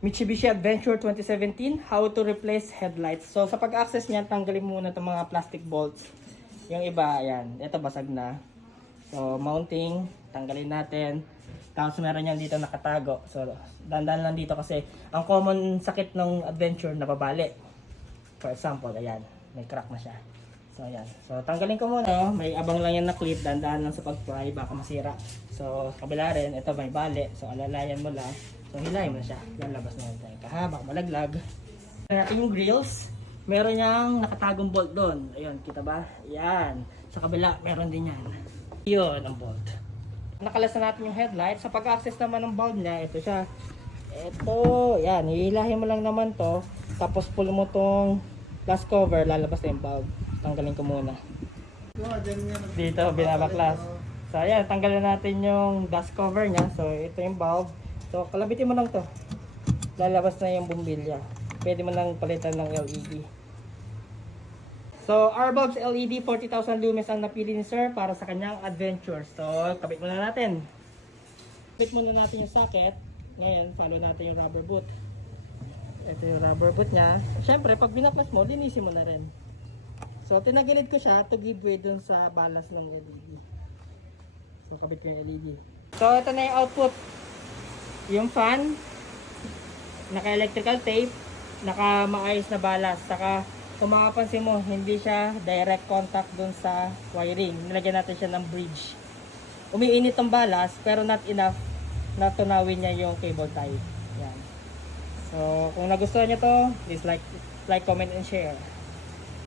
Mitsubishi Adventure 2017, how to replace headlights. So sa pag-access niyan, tanggalin muna itong mga plastic bolts. Yung iba, ayan, ito basag na. So mounting, tanggalin natin. Tapos meron yan dito nakatago. So dandan lang dito kasi ang common sakit ng Adventure nababali. For example, ayan, may crack na siya. So ayan. So tanggalin ko muna. May abang lang yan na clip, dandan lang sa pag-pry, baka masira. So kabila rin, ito may bali. So alalayan mo lang. So hilahin mo na siya. Lalabas na tayo. Kahaba, malaglag. Natin yung grills. Meron niyang nakatagong bolt doon. Ayun, kita ba? Yan. Sa kabila, meron din yan. Yun ang bolt. Nakalas na natin yung headlight. Sa pag-access naman ng bulb niya, ito siya. Ito, yan. Hihilahin mo lang naman to. Tapos pull mo tong glass cover. Lalabas na yung bulb. Tanggalin ko muna. Dito, binabaklas. So ayan, tanggalin natin yung dust cover niya. So ito yung bulb. So, kalabitin mo lang to. Lalabas na yung bumbilya. Pwede mo lang palitan ng LED. So, our bulbs LED 40,000 lumens ang napili ni Sir para sa kanyang Adventure. So, kapit muna natin. Kapit muna natin yung socket. Ngayon, follow natin yung rubber boot. Ito yung rubber boot niya. Siyempre, pag binaklas mo, linisin mo na rin. So, tinagilid ko siya to give way dun sa balas ng LED. So, kapit ko yung LED. So, ito na yung output. Yung fan, naka-electrical tape, naka-maayos na balas. Saka, kung makapansin mo, hindi siya direct contact dun sa wiring. Nilagyan natin siya ng bridge. Umiinit ang balas, pero not enough na tunawin niya yung cable tie. Yan. So, kung nagustuhan niyo to, please like, comment, and share.